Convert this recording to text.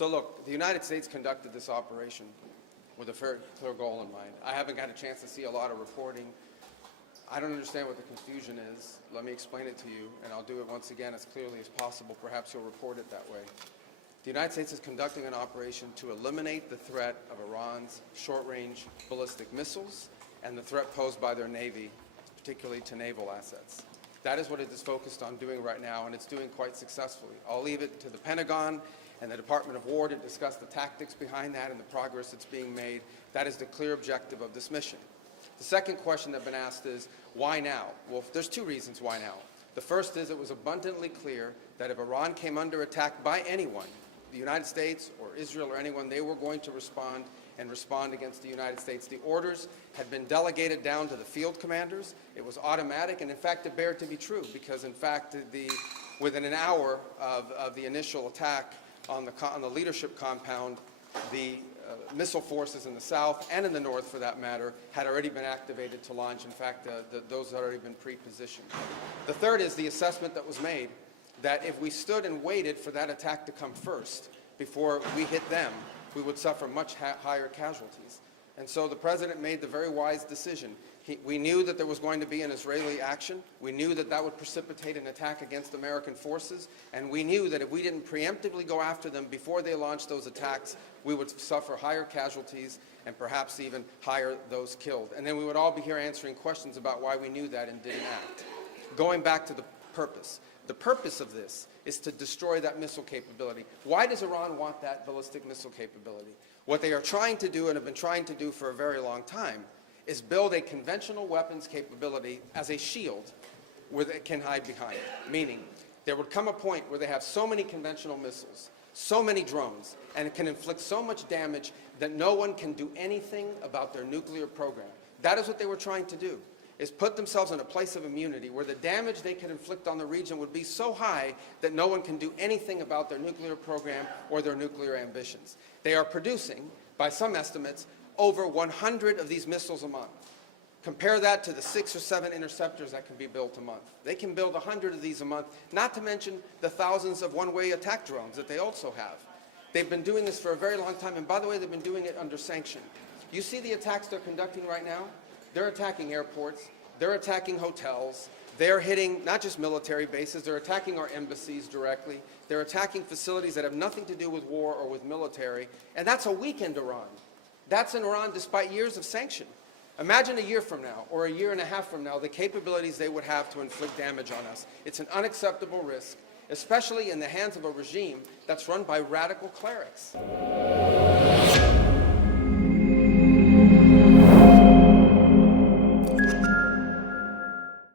So look, the United States conducted this operation with a very clear goal in mind. I haven't got a chance to see a lot of reporting. I don't understand what the confusion is. Let me explain it to you, and I'll do it once again as clearly as possible. Perhaps you'll report it that way. The United States is conducting an operation to eliminate the threat of Iran's short-range ballistic missiles and the threat posed by their Navy, particularly to naval assets. That is what it is focused on doing right now, and it's doing quite successfully. I'll leave it to the Pentagon and the Department of War to discuss the tactics behind that and the progress that's being made. That is the clear objective of this mission. The second question that's been asked is, why now? Well, there's two reasons why now. The first is it was abundantly clear that if Iran came under attack by anyone, the United States or Israel or anyone, they were going to respond and respond against the United States. The orders had been delegated down to the field commanders. It was automatic, and in fact, it bared to be true, because in fact, within an hour of the initial attack on the leadership compound, the missile forces in the south and in the north, for that matter, had already been activated to launch. In fact, those had already been pre-positioned. The third is the assessment that was made that if we stood and waited for that attack to come first before we hit them, we would suffer much higher casualties. And so the president made the very wise decision. We knew that there was going to be an Israeli action. We knew that that would precipitate an attack against American forces. And we knew that if we didn't preemptively go after them before they launched those attacks, we would suffer higher casualties and perhaps even higher those killed. And then we would all be here answering questions about why we knew that and didn't act. Going back to the purpose. The purpose of this is to destroy that missile capability. Why does Iran want that ballistic missile capability? What they are trying to do, and have been trying to do for a very long time, is build a conventional weapons capability as a shield where they can hide behind. Meaning, there would come a point where they have so many conventional missiles, so many drones, and it can inflict so much damage that no one can do anything about their nuclear program. That is what they were trying to do, is put themselves in a place of immunity where the damage they could inflict on the region would be so high that no one can do anything about their nuclear program or their nuclear ambitions. They are producing, by some estimates, over 100 of these missiles a month. Compare that to the 6 or 7 interceptors that can be built a month. They can build 100 of these a month, not to mention the thousands of one-way attack drones that they also have. They've been doing this for a very long time, and by the way, they've been doing it under sanction. You see the attacks they're conducting right now? They're attacking airports, they're attacking hotels, they're hitting not just military bases, they're attacking our embassies directly, they're attacking facilities that have nothing to do with war or with military, and that's a weakened Iran. That's in Iran despite years of sanction. Imagine a year from now, or a year and a half from now, the capabilities they would have to inflict damage on us. It's an unacceptable risk, especially in the hands of a regime that's run by radical clerics.